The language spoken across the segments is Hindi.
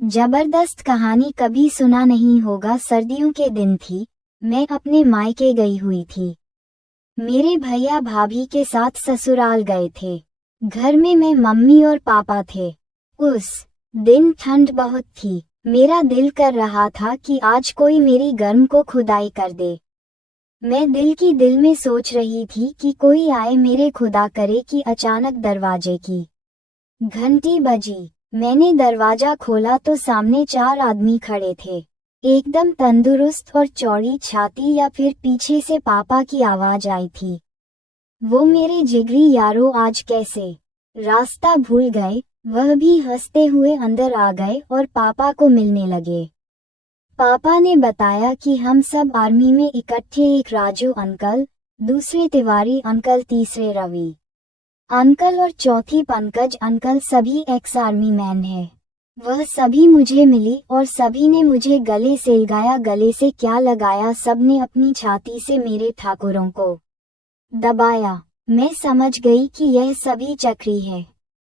जबरदस्त कहानी कभी सुना नहीं होगा। सर्दियों के दिन थी, मैं अपने मायके गई हुई थी। मेरे भैया भाभी के साथ ससुराल गए थे। घर में मैं, मम्मी और पापा थे। उस दिन ठंड बहुत थी। मेरा दिल कर रहा था कि आज कोई मेरी गर्म को खुदाई कर दे। मैं दिल में सोच रही थी कि कोई आए मेरे खुदा करे कि अचानक दरवाजे की घंटी बजी। मैंने दरवाजा खोला तो सामने 4 आदमी खड़े थे, एकदम तंदुरुस्त और चौड़ी छाती। या फिर पीछे से पापा की आवाज आई थी, वो मेरे जिगरी यारो आज कैसे रास्ता भूल गए। वह भी हंसते हुए अंदर आ गए और पापा को मिलने लगे। पापा ने बताया कि हम सब आर्मी में इकट्ठे, एक राजू अंकल, दूसरे तिवारी अंकल, तीसरे रवि अंकल और चौथी पंकज अंकल, सभी एक्स आर्मी मैन है। वह सभी मुझे मिली और सभी ने मुझे गले से लगाया। गले से क्या लगाया, सबने अपनी छाती से मेरे ठाकुरों को दबाया। मैं समझ गई कि यह सभी चक्री है।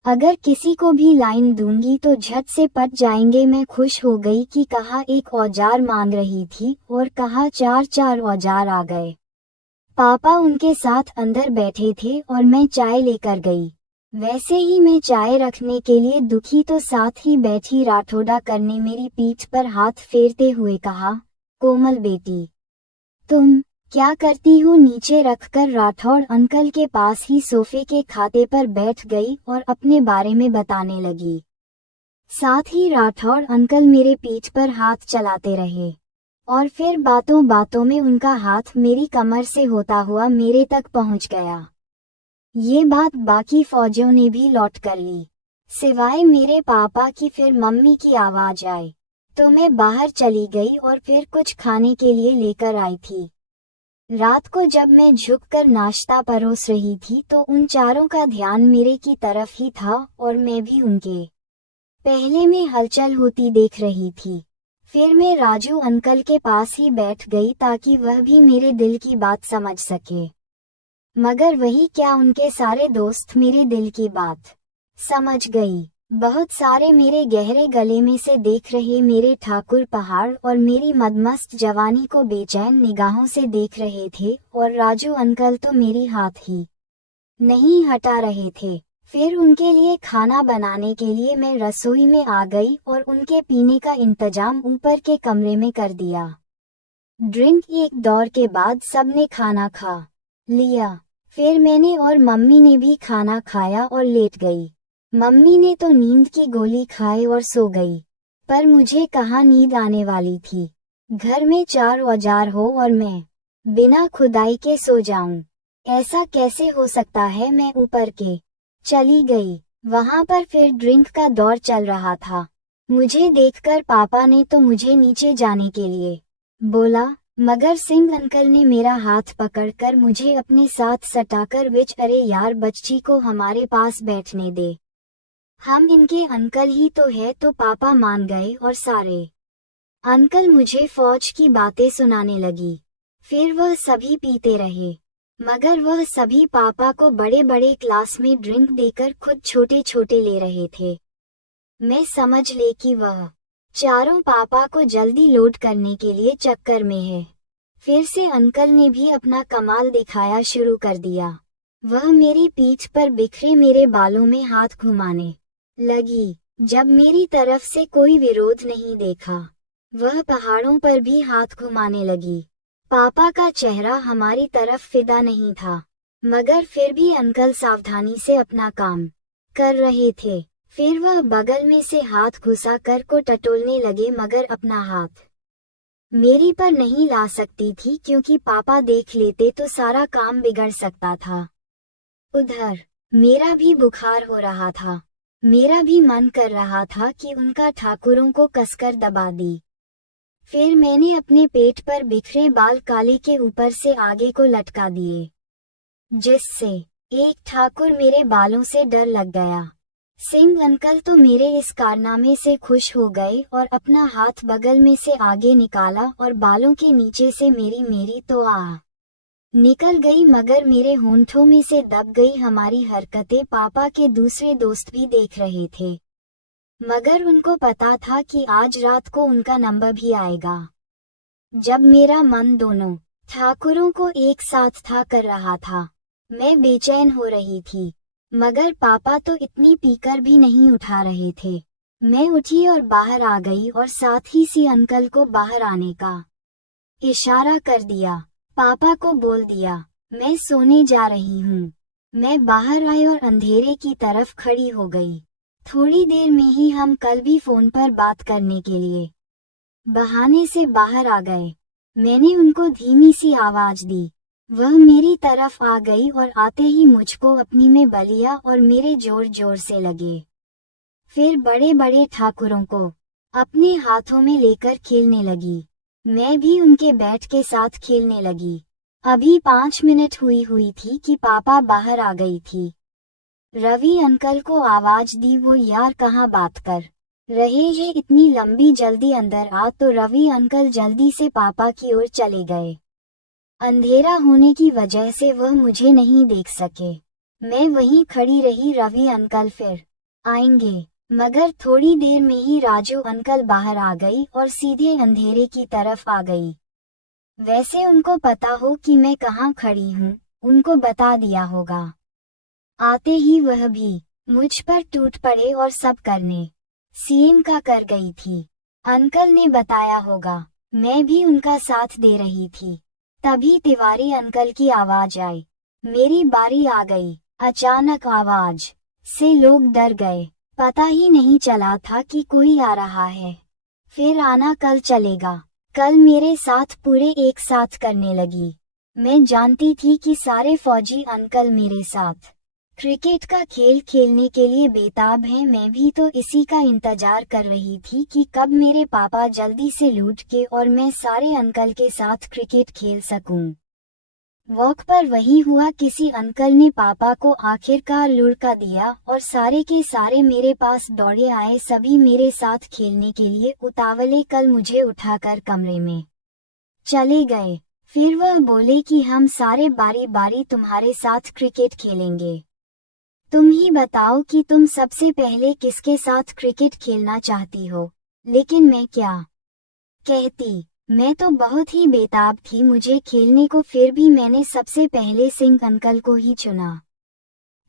अगर किसी को भी लाइन दूंगी तो झट से पट जाएंगे। मैं खुश हो गई कि कहा एक औजार मांग रही थी और कहा 4 औजार आ गए। पापा उनके साथ अंदर बैठे थे और मैं चाय लेकर गई। वैसे ही मैं चाय रखने के लिए दुखी तो साथ ही बैठी राठौड़ा करने मेरी पीठ पर हाथ फेरते हुए कहा, कोमल बेटी, तुम क्या करती हो? नीचे रखकर राठौड़ अंकल के पास ही सोफे के खाते पर बैठ गई और अपने बारे में बताने लगी। साथ ही राठौड़ अंकल मेरे पीठ पर हाथ चलाते रहे और फिर बातों बातों में उनका हाथ मेरी कमर से होता हुआ मेरे तक पहुंच गया। ये बात बाकी फौजियों ने भी लौट कर ली, सिवाय मेरे पापा की। फिर मम्मी की आवाज आई तो मैं बाहर चली गई और फिर कुछ खाने के लिए लेकर आई थी। रात को जब मैं झुककर नाश्ता परोस रही थी तो उन चारों का ध्यान मेरे की तरफ ही था और मैं भी उनके पहले में हलचल होती देख रही थी। फिर मैं राजू अंकल के पास ही बैठ गई ताकि वह भी मेरे दिल की बात समझ सके। मगर वही क्या, उनके सारे दोस्त मेरे दिल की बात समझ गई। बहुत सारे मेरे गहरे गले में से देख रहे मेरे ठाकुर पहाड़ और मेरी मदमस्त जवानी को बेचैन निगाहों से देख रहे थे और राजू अंकल तो मेरी हाथ ही नहीं हटा रहे थे। फिर उनके लिए खाना बनाने के लिए मैं रसोई में आ गई और उनके पीने का इंतजाम ऊपर के कमरे में कर दिया। ड्रिंक एक दौर के बाद सबने खाना खा लिया। फिर मैंने और मम्मी ने भी खाना खाया और लेट गई। मम्मी ने तो नींद की गोली खाई और सो गई, पर मुझे कहाँ नींद आने वाली थी। घर में 4 औजार हो और मैं बिना खुदाई के सो जाऊं, ऐसा कैसे हो सकता है। मैं ऊपर के चली गई। वहां पर फिर ड्रिंक का दौर चल रहा था। मुझे देखकर पापा ने तो मुझे नीचे जाने के लिए बोला, मगर सिंह अंकल ने मेरा हाथ पकड़कर मुझे अपने साथ सटाकर अरे यार बच्ची को हमारे पास बैठने दे, हम इनके अंकल ही तो है। तो पापा मान गए और सारे अंकल मुझे फौज की बातें सुनाने लगी। फिर वह सभी पीते रहे, मगर वह सभी पापा को बड़े बड़े ग्लास में ड्रिंक देकर खुद छोटे छोटे ले रहे थे। मैं समझ ले कि वह चारों पापा को जल्दी लोड करने के लिए चक्कर में है। फिर से अंकल ने भी अपना कमाल दिखाया शुरू कर दिया। वह मेरी पीठ पर बिखरे मेरे बालों में हाथ घुमाने लगी। जब मेरी तरफ से कोई विरोध नहीं देखा, वह पहाड़ों पर भी हाथ घुमाने लगी। पापा का चेहरा हमारी तरफ फिदा नहीं था, मगर फिर भी अंकल सावधानी से अपना काम कर रहे थे। फिर वह बगल में से हाथ घुसा कर को टटोलने लगे, मगर अपना हाथ मेरी पर नहीं ला सकती थी क्योंकि पापा देख लेते तो सारा काम बिगड़ सकता था। उधर मेरा भी बुखार हो रहा था। मेरा भी मन कर रहा था कि उनका ठाकुरों को कसकर दबा दी। फिर मैंने अपने पेट पर बिखरे बाल काले के ऊपर से आगे को लटका दिए, जिससे एक ठाकुर मेरे बालों से डर लग गया। सिंह अंकल तो मेरे इस कारनामे से खुश हो गए और अपना हाथ बगल में से आगे निकाला और बालों के नीचे से मेरी तो निकल गई, मगर मेरे होंठों में से दब गई। हमारी हरकतें पापा के दूसरे दोस्त भी देख रहे थे। मगर उनको पता था कि आज रात को उनका नंबर भी आएगा। जब मेरा मन दोनों ठाकुरों को एक साथ था कर रहा था, मैं बेचैन हो रही थी, मगर पापा तो इतनी पीकर भी नहीं उठा रहे थे। मैं उठी और बाहर आ गई और साथ ही सी अंकल को बाहर आने का इशारा कर दिया। पापा को बोल दिया, मैं सोने जा रही हूँ। मैं बाहर आई और अंधेरे की तरफ खड़ी हो गई। थोड़ी देर में ही हम कल भी फोन पर बात करने के लिए बहाने से बाहर आ गए। मैंने उनको धीमी सी आवाज दी। वह मेरी तरफ आ गई और आते ही मुझको अपनी में बलिया और मेरे जोर जोर से लगे। फिर बड़े बड़े ठाकुरों को अपने हाथों में लेकर खेलने लगी। मैं भी उनके बैट के साथ खेलने लगी। अभी 5 मिनट हुई थी कि पापा बाहर आ गई थी। रवि अंकल को आवाज दी, वो यार कहाँ बात कर रहे हैं, इतनी लंबी, जल्दी अंदर आ। तो रवि अंकल जल्दी से पापा की ओर चले गए। अंधेरा होने की वजह से वह मुझे नहीं देख सके। मैं वहीं खड़ी रही। रवि अंकल फिर आएंगे, मगर थोड़ी देर में ही राजू अंकल बाहर आ गई और सीधे अंधेरे की तरफ आ गई। वैसे उनको पता हो कि मैं कहाँ खड़ी हूँ, उनको बता दिया होगा। आते ही वह भी मुझ पर टूट पड़े और सब करने सीएम का कर गई थी। अंकल ने बताया होगा, मैं भी उनका साथ दे रही थी। तभी तिवारी अंकल की आवाज आई। मेरी बारी आ गई। अचानक आवाज से लोग डर गए। पता ही नहीं चला था कि कोई आ रहा है। फिर आना कल चलेगा, कल मेरे साथ पूरे एक साथ करने लगी। मैं जानती थी कि सारे फौजी अंकल मेरे साथ क्रिकेट का खेल खेलने के लिए बेताब हैं। मैं भी तो इसी का इंतजार कर रही थी कि कब मेरे पापा जल्दी से लौट के और मैं सारे अंकल के साथ क्रिकेट खेल सकूं। वॉक पर वही हुआ। किसी अंकल ने पापा को आखिरकार लुढ़का दिया और सारे के सारे मेरे पास दौड़े आए। सभी मेरे साथ खेलने के लिए उतावले कल मुझे उठाकर कमरे में चले गए। फिर वह बोले कि हम सारे बारी बारी तुम्हारे साथ क्रिकेट खेलेंगे। तुम ही बताओ कि तुम सबसे पहले किसके साथ क्रिकेट खेलना चाहती हो। लेकिन मैं क्या कहती, मैं तो बहुत ही बेताब थी मुझे खेलने को। फिर भी मैंने सबसे पहले सिंह अंकल को ही चुना।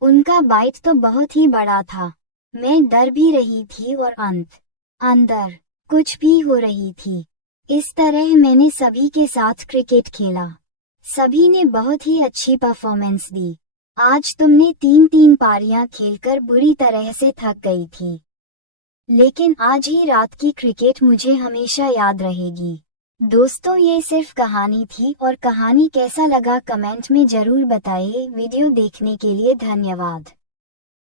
उनका बाइट तो बहुत ही बड़ा था। मैं डर भी रही थी और अंदर कुछ भी हो रही थी। इस तरह मैंने सभी के साथ क्रिकेट खेला। सभी ने बहुत ही अच्छी परफॉर्मेंस दी। आज तुमने 3 पारियां खेलकर बुरी तरह से थक गई थी, लेकिन आज ही रात की क्रिकेट मुझे हमेशा याद रहेगी। दोस्तों, ये सिर्फ कहानी थी और कहानी कैसा लगा कमेंट में जरूर बताइए। वीडियो देखने के लिए धन्यवाद।